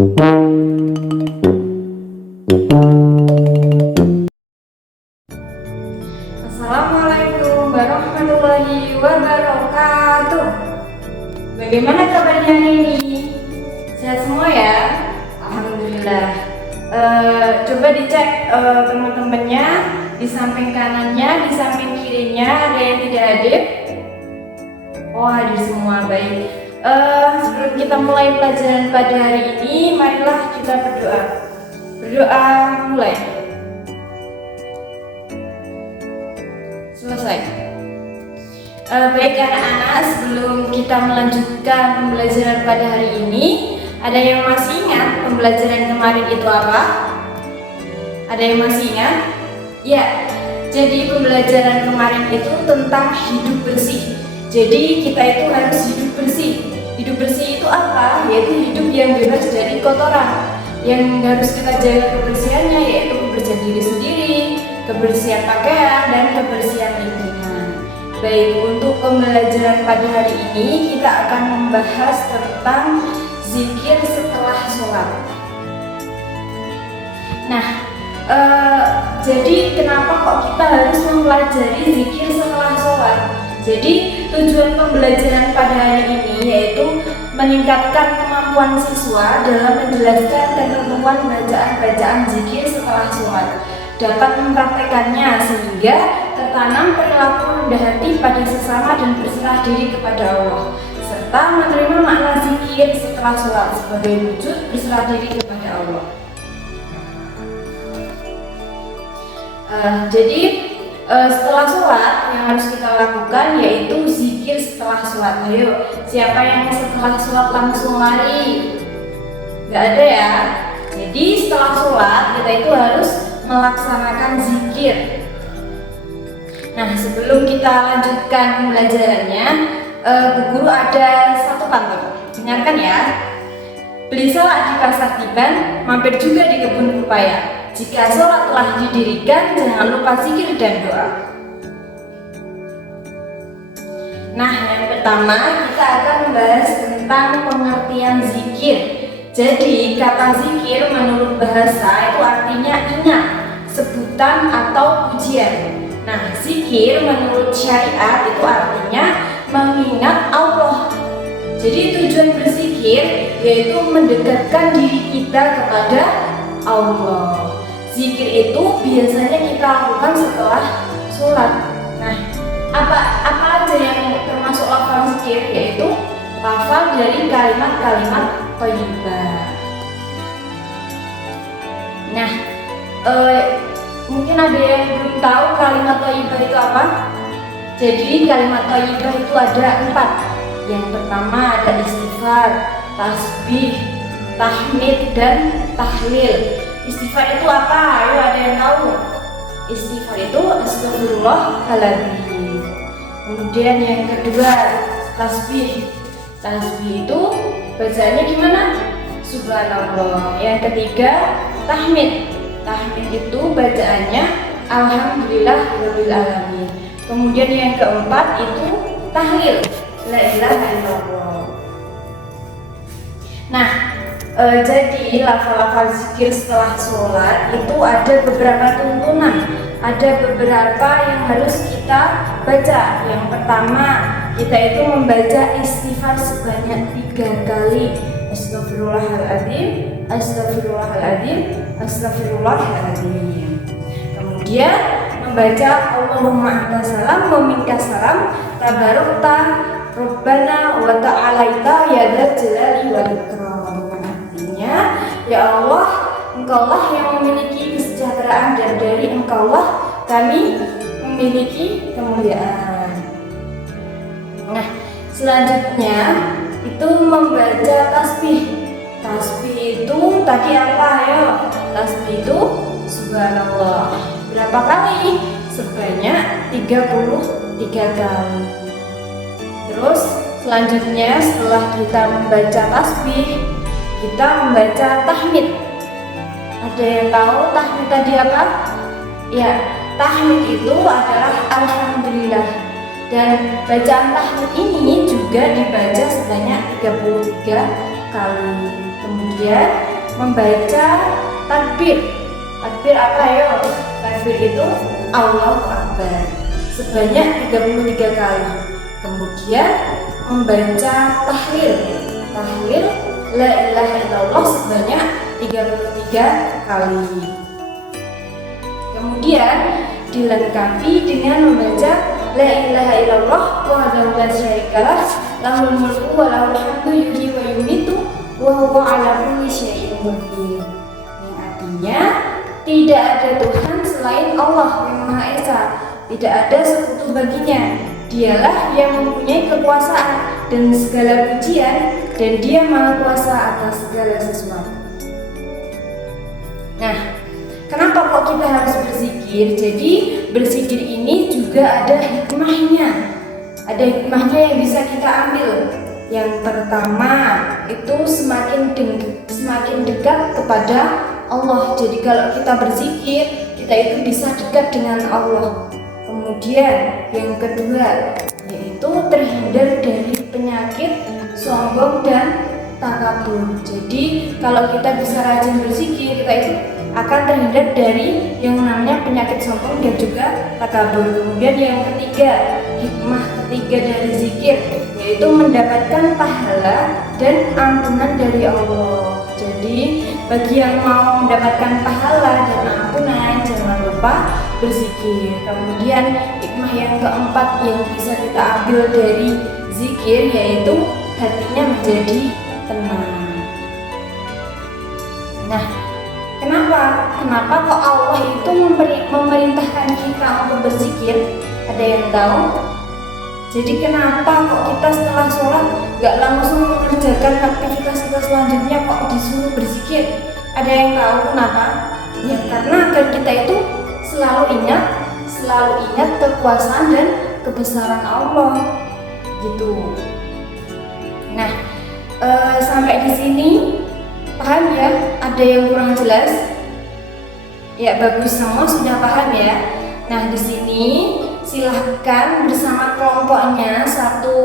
Assalamualaikum warahmatullahi wabarakatuh. Bagaimana kabarnya hari ini? Sehat semua ya? Alhamdulillah. Coba dicek teman-temannya, di samping kanannya, di samping kirinya ada yang tidak hadir? Oh, hadir semua, baik. Sebelum kita mulai pelajaran pada hari ini, marilah kita berdoa. Berdoa mulai. Selesai. Baik anak-anak, sebelum kita melanjutkan pembelajaran pada hari ini, ada yang masih ingat pembelajaran kemarin itu apa? Ada yang masih ingat? Ya, jadi pembelajaran kemarin itu tentang hidup bersih. Jadi kita itu harus hidup bersih. Hidup bersih itu apa? Yaitu hidup yang bebas dari kotoran. Yang harus kita jaga kebersihannya yaitu kebersihan diri sendiri, kebersihan pakaian, dan kebersihan lingkungan. Baik, untuk pembelajaran pada hari ini kita akan membahas tentang zikir setelah sholat. Nah, jadi kenapa kok kita harus mempelajari zikir setelah sholat? Jadi tujuan pembelajaran pada hari ini yaitu meningkatkan kemampuan siswa dalam menjelaskan ketentuan bacaan-bacaan zikir setelah sholat, dapat mempraktekannya sehingga tertanam perilaku rendah hati pada sesama dan berserah diri kepada Allah, serta menerima makna zikir setelah sholat sebagai wujud berserah diri kepada Allah. Setelah sholat yang harus kita lakukan yaitu zikir setelah sholat. Ayo, siapa yang setelah sholat langsung lari? Gak ada ya. Jadi setelah sholat kita itu harus melaksanakan zikir. Nah, sebelum kita lanjutkan pembelajarannya, Bu Guru ada satu pantun. Dengarkan ya. Beli salak di pasar Tiban, mampir juga di kebun pepaya. Jika sholat telah didirikan, jangan lupa zikir dan doa. Nah, yang pertama kita akan membahas tentang pengertian zikir. Jadi, kata zikir menurut bahasa itu artinya ingat, sebutan atau pujian. Nah, zikir menurut syariat itu artinya mengingat Allah. Jadi tujuan berzikir yaitu mendekatkan diri kita kepada Allah. Zikir itu biasanya kita lakukan setelah sholat. Nah, apa aja yang termasuk lafal zikir? Yaitu lafal dari kalimat-kalimat thayyibah. Nah, mungkin ada yang belum tahu kalimat thayyibah itu apa? Jadi kalimat thayyibah itu ada 4. Yang pertama ada istighfar, tasbih, tahmid, dan tahlil. Istighfar itu apa? Ayo, ada yang tahu? Istighfar itu astagfirullahaladzim. Kemudian yang kedua tasbih. Tasbih itu bacaannya gimana? Subhanallah. Yang ketiga tahmid. Tahmid itu bacaannya alhamdulillahirabbil alamin. Kemudian yang keempat itu tahlil. La ilaha illallah. Nah, jadi lafal-lafal zikir setelah sholat itu ada beberapa tuntunan, ada beberapa yang harus kita baca. Yang pertama, kita itu membaca istighfar sebanyak 3 kali. Astagfirullahaladzim, astagfirullahaladzim, astagfirullahaladzim. Kemudian membaca Allahumma anta salam wa minkas salam, tabarokta Rabbana wa ta'alaita ya dzal jalali wal ikram. Artinya, ya Allah, Engkaulah yang memiliki kesejahteraan dan dari Engkaulah kami memiliki kemuliaan. Nah, selanjutnya itu membaca tasbih. Tasbih itu tadi apa? Ayo, tasbih itu subhanallah. Berapa kali? Sebanyak 33 kali. Terus selanjutnya setelah kita membaca tasbih, kita membaca tahmid. Ada yang tahu tahmid tadi apa? Ya, tahmid itu adalah alhamdulillah. Dan bacaan tahmid ini juga dibaca sebanyak 33 kali. Kemudian membaca takbir. Takbir apa ya? Takbir itu Allahu Akbar sebanyak 33 kali. Kemudian membaca tahlil. Tahlil la ilaha illallah sebanyak 33 kali. Kemudian dilengkapi dengan membaca la ilaha illallah wahdahu la syarikalah lahul mulku wa lahul hamdu yuhyi wa yumiitu wa huwa ala kulli syai'in qadir. Yang artinya tidak ada Tuhan selain Allah yang Maha Esa, tidak ada sekutu baginya. Dialah yang mempunyai kekuasaan dan segala pujian, dan Dia Maha Kuasa atas segala sesuatu. Nah, kenapa kok kita harus berzikir? Jadi berzikir ini juga ada hikmahnya. Ada hikmahnya yang bisa kita ambil. Yang pertama itu semakin dekat kepada Allah. Jadi kalau kita berzikir, kita itu bisa dekat dengan Allah. Kemudian yang kedua yaitu terhindar dari penyakit sombong dan takabur. Jadi kalau kita bisa rajin berzikir, kita itu akan terhindar dari yang namanya penyakit sombong dan juga takabur. Kemudian yang ketiga, hikmah ketiga dari zikir yaitu mendapatkan pahala dan ampunan dari Allah. Jadi bagi yang mau mendapatkan pahala dan ampunan, jangan lupa berzikir. Kemudian hikmah yang keempat yang bisa kita ambil dari zikir yaitu hatinya menjadi tenang. Nah, Kenapa kok Allah itu memerintahkan kita untuk berzikir? Ada yang tahu? Jadi kenapa kok kita setelah sholat gak langsung mengerjakan aktivitas kita selanjutnya kok disuruh berzikir? Ada yang tahu kenapa? Ya karena agar kita itu selalu ingat kekuasaan dan kebesaran Allah gitu. Nah, sampai di sini paham ya? Ada yang kurang jelas? Ya bagus, semua sudah paham ya. Nah di sini silahkan bersama kelompoknya, satu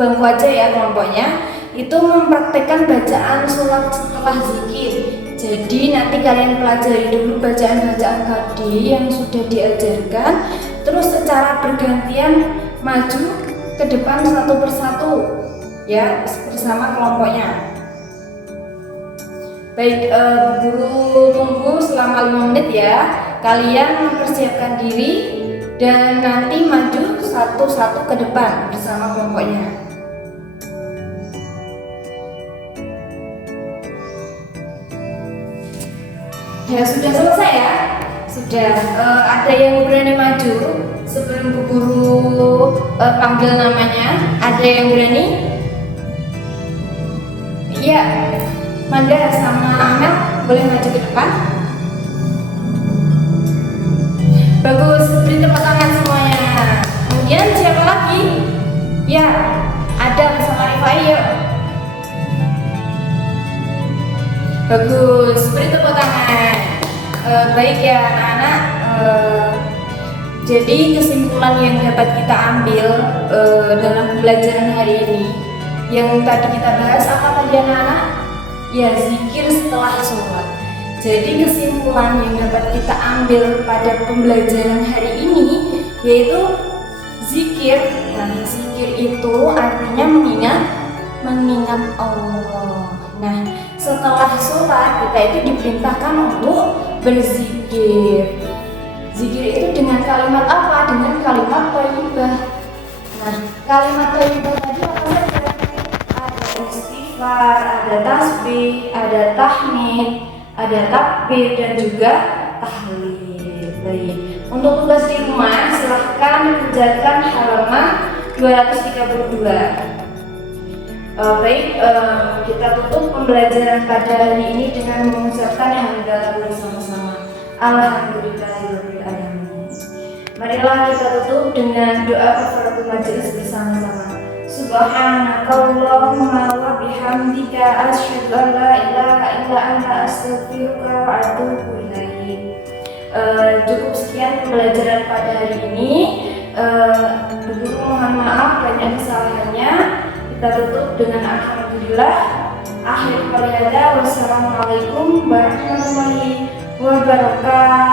bangku aja ya kelompoknya, itu mempraktekkan bacaan sholat setelah zikir. Jadi nanti kalian pelajari dulu bacaan-bacaan tadi yang sudah diajarkan, terus secara bergantian maju ke depan satu persatu ya bersama kelompoknya. Baik, guru tunggu selama 5 menit ya. Kalian mempersiapkan diri dan nanti maju satu-satu ke depan bersama kelompoknya. Ya sudah selesai ya? Sudah. Ada yang berani maju sebelum bu guru panggil namanya? Ada yang berani? Iya. Manda sama Amel boleh maju ke depan. Bagus, beri tepuk tangan semuanya. Kemudian siapa lagi? Ya, ada sama Rifai yuk. Bagus, beri tepuk tangan. Baik ya anak-anak. Jadi kesimpulan yang dapat kita ambil dalam pembelajaran hari ini, yang tadi kita bahas apa tadi anak-anak? Ya, zikir setelah sholat. Jadi kesimpulan yang dapat kita ambil pada pembelajaran hari ini yaitu zikir. Nah, zikir itu artinya mengingat Allah. Nah, setelah sholat kita itu diperintahkan untuk berzikir. Zikir itu dengan kalimat apa? Dengan kalimat thayyibah. Nah, kalimat thayyibah tadi apa saja? Ada tasbih, ada tahmid, ada takbir dan juga tahlil. Baik. Untuk tugas di rumah silahkan kerjakan halaman 232. Baik, kita tutup pembelajaran pada hari ini dengan mengucapkan hamdalah bersama-sama. Alhamdulillahirabbil alamin. Marilah kita tutup dengan doa kafaratul majelis bersama-sama. Subhanakallahumma wa bihamdika asyhadu an la ilaha illa anta astaghfiruka wa atubu ilaik. Cukup sekian pembelajaran pada hari ini. Guru mohon maaf banyak kesalahannya. Kita tutup dengan alhamdulillah. Akhir kaliada, wassalamualaikum warahmatullahi wabarakatuh.